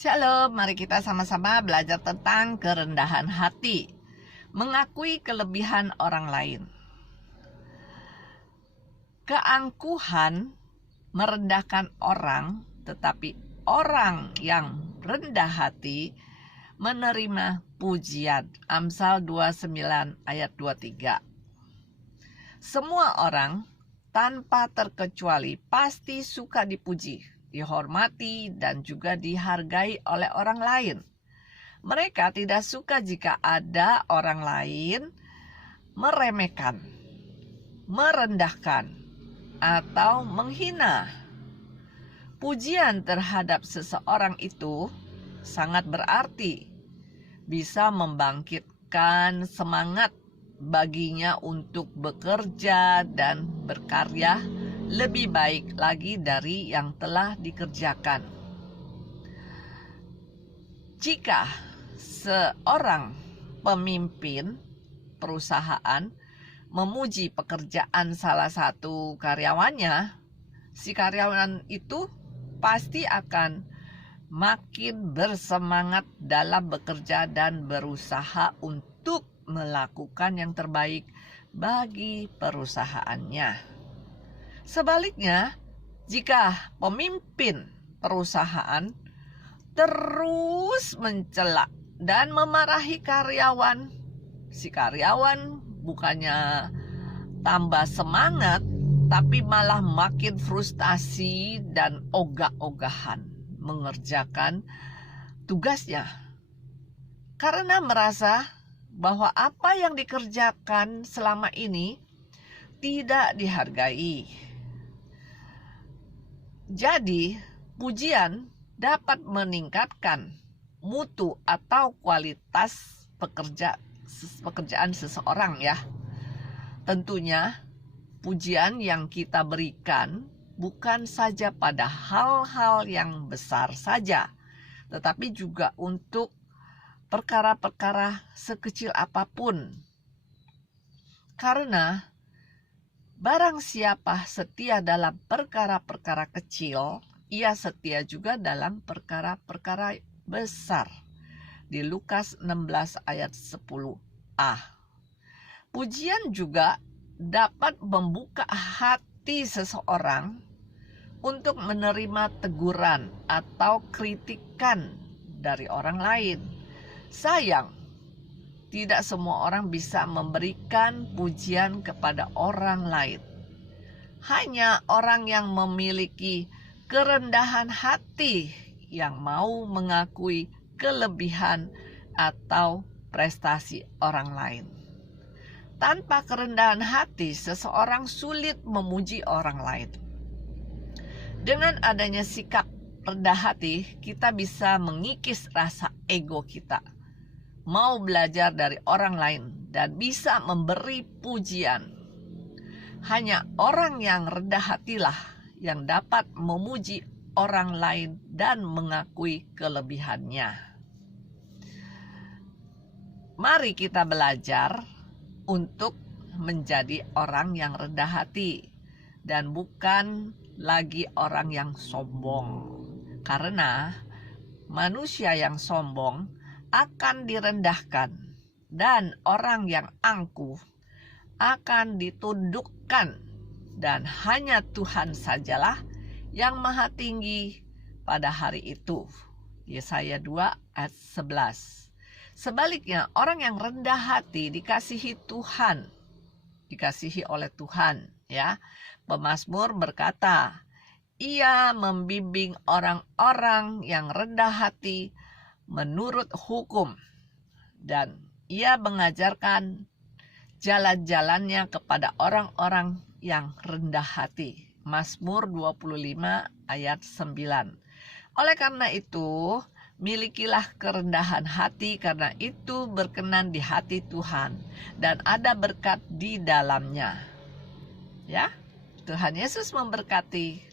Shalom, mari kita sama-sama belajar tentang kerendahan hati, mengakui kelebihan orang lain. Keangkuhan merendahkan orang, tetapi orang yang rendah hati menerima pujian. Amsal 29 ayat 23. Semua orang tanpa terkecuali pasti suka dipuji, dihormati, dan juga dihargai oleh orang lain. Mereka tidak suka jika ada orang lain meremehkan, merendahkan, atau menghina. Pujian terhadap seseorang itu sangat berarti, bisa membangkitkan semangat baginya untuk bekerja dan berkarya lebih baik lagi dari yang telah dikerjakan. Jika seorang pemimpin perusahaan memuji pekerjaan salah satu karyawannya, si karyawan itu pasti akan makin bersemangat dalam bekerja dan berusaha untuk melakukan yang terbaik bagi perusahaannya. Sebaliknya, jika pemimpin perusahaan terus mencela dan memarahi karyawan, si karyawan bukannya tambah semangat, tapi malah makin frustasi dan ogah-ogahan mengerjakan tugasnya. Karena merasa bahwa apa yang dikerjakan selama ini tidak dihargai. Jadi, pujian dapat meningkatkan mutu atau kualitas pekerjaan seseorang ya. Tentunya, pujian yang kita berikan bukan saja pada hal-hal yang besar saja, tetapi juga untuk perkara-perkara sekecil apapun. Karena barang siapa setia dalam perkara-perkara kecil, ia setia juga dalam perkara-perkara besar. Di Lukas 16 ayat 10a. Pujian juga dapat membuka hati seseorang untuk menerima teguran atau kritikan dari orang lain. Sayang, tidak semua orang bisa memberikan pujian kepada orang lain. Hanya orang yang memiliki kerendahan hati yang mau mengakui kelebihan atau prestasi orang lain. Tanpa kerendahan hati, seseorang sulit memuji orang lain. Dengan adanya sikap rendah hati, kita bisa mengikis rasa ego kita, mau belajar dari orang lain, dan bisa memberi pujian. Hanya orang yang rendah hatilah yang dapat memuji orang lain dan mengakui kelebihannya. Mari kita belajar untuk menjadi orang yang rendah hati dan bukan lagi orang yang sombong. Karena manusia yang sombong akan direndahkan dan orang yang angkuh akan ditundukkan, dan hanya Tuhan sajalah yang maha tinggi pada hari itu. Yesaya 2 ayat 11. Sebaliknya, orang yang rendah hati dikasihi Tuhan, dikasihi oleh Tuhan ya. Pemazmur berkata, ia membimbing orang-orang yang rendah hati menurut hukum, dan ia mengajarkan jalan-jalannya kepada orang-orang yang rendah hati. Mazmur 25 ayat 9. Oleh karena itu, milikilah kerendahan hati, karena itu berkenan di hati Tuhan dan ada berkat di dalamnya. Ya, Tuhan Yesus memberkati.